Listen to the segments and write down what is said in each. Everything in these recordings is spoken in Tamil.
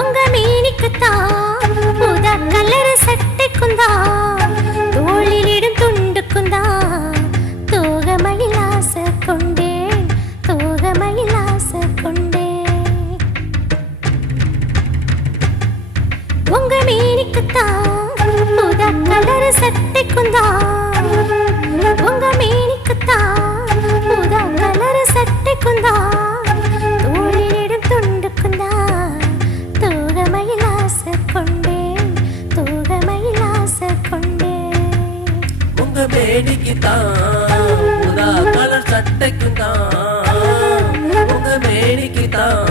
உங்க மீனிக்குத்தான் புத கலர் சட்டைக்குந்தான் தோளிலிடும் துண்டுக்குந்தான் தோகமையில் ஆசை கொண்டேன் தோகமையில் ஆசை கொண்டேன் உங்க மீனிக்குத்தான் புத கலர் சட்டைக்குந்தான் உங்க மீனிக்குத்தான் புத கலர் சட்டைக்குந்தான் தோளிலிடும் துண்டுக்குந்தான் தோகமையில் ஆசை கொண்டேன் தோகமையில் ஆசை கொண்டேன் உங்க மேனிக்குத்தான் புத கலர் சட்டைக்குந்தான் உங்க மேனிக்குத்தான்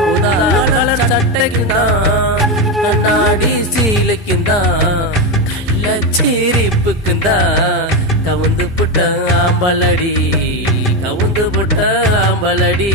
புத கலர் சட்டைக்குந்தான் கண்ணாடி சீலைக்குந்தான் சிரிப்புக்குந்தான் கவுந்து புட்ட ஆம்பலடி கவுந்து புட்ட ஆம்பலடி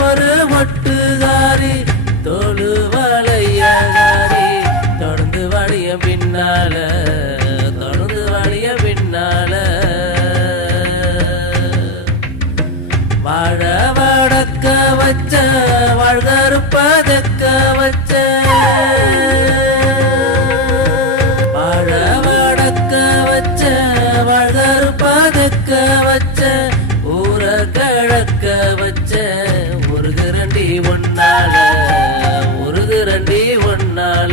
ஒரு ஒட்டுதாரி தோளு வளையதாரி தொடர்ந்து வழிய பின்னால தொடர்ந்து வழிய பின்னால வாழ வடக்க வச்ச வாழ்கருப்பதக்க வச்ச வாழ வடக்க வச்ச வாழ்கருப்பதக்க வச்ச ஊர கிழக்க வச்ச ஒருகிறண்டி ஒன்னால ஒருகிறண்டி ஒன்னால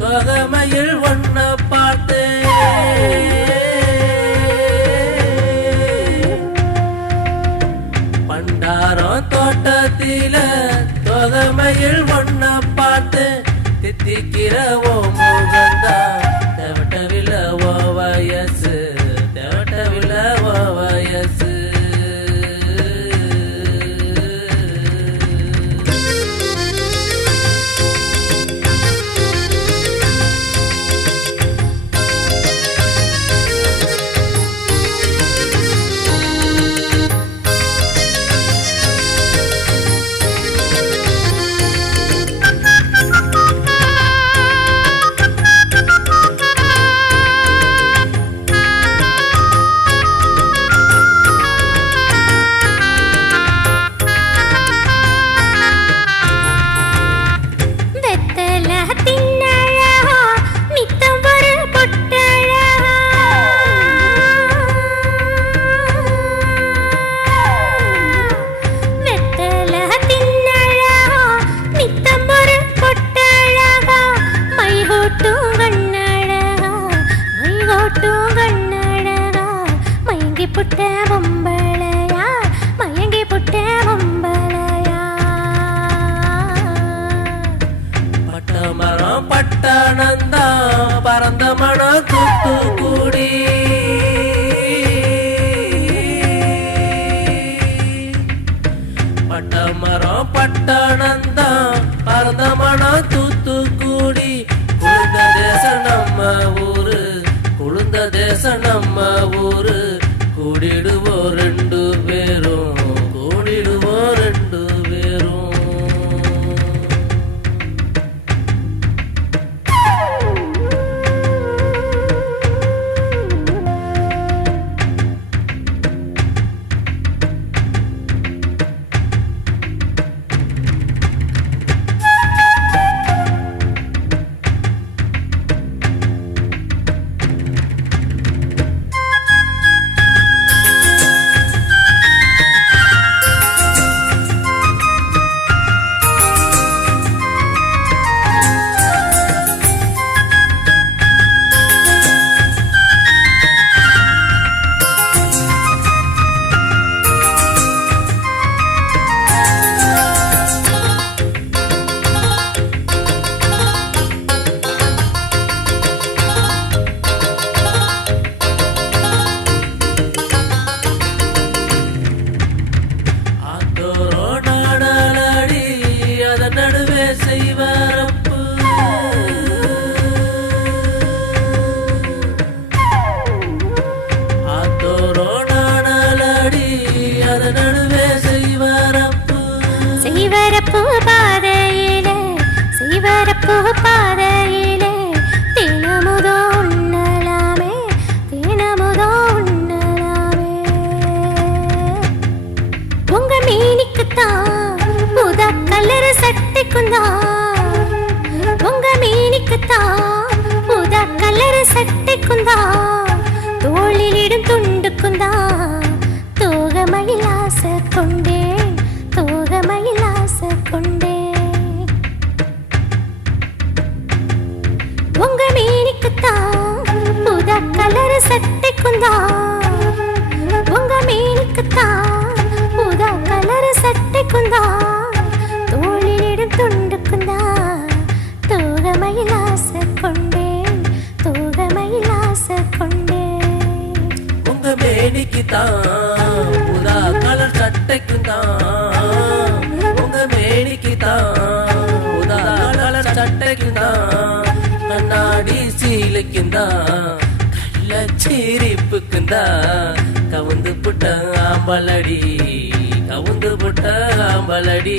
தோகமையில் ஒன்ன பார்த்து பண்டாரம் தோட்டத்தில தோகமையில் ஒன்ன பார்த்து தித்திக்கிற ஓ முகந்தா தேவட்டவில ஓ வயசு தேவட்டவில ஓ வயசு பட்டணந்தான் பரந்த மனம் தூத்துக்குடி குளிர்ந்த தேசம் நம்ம ஊரு குளிர்ந்த தேசம் நம்ம ஊரு கூடிடுவோம் ரெண்டு பேரும் கூடிடுவோம் ரெண்டு பேரும் நடுவே செய்வரப்பு ஆத்தோரோ நாடலடி அத நடுவே செய்வரப்பு செய்வரப்பு பாதையிலே செய்வரப்பு பாதையிலே தினமுதோ உண்ணலாமே தினமுதோ உண்ணலாமே உங்க மீனிக்குத்தான் புத கலர் சட்டைக்குந்தான் உங்க மீனிக்குத்தான் புத கலர் சட்டைக்குந்தான் தோளிலிடும் துண்டுக்குந்தான் தோகமயில் ஆசை கொண்டேன் தோகமயில் ஆசை கொண்டேன் உங்க மீனிக்குத்தான் புத கலர் சட்டைக்குந்தான் உங்க மீனிக்குத்தான் புத கலர் சட்டைக்குந்தான் தோளிலிடும் துண்டுக்குந்தான் தோகமயில் ஆசை கொண்டேன் தோகமயில் ஆசை கொண்டேன் உங்க மேனிக்குத்தான் புதா கலர் சட்டைக்குந்தான் உங்க மேனிக்குத்தான் புதா கலர் சட்டைக்குந்தான் கண்ணாடி சீலைக்குந்தான் கள்ளச்சீரிப்புக்குந்தான் கவுந்து புட்ட ஆம்பலடி கவுந்து புட்ட ஆம்பலடி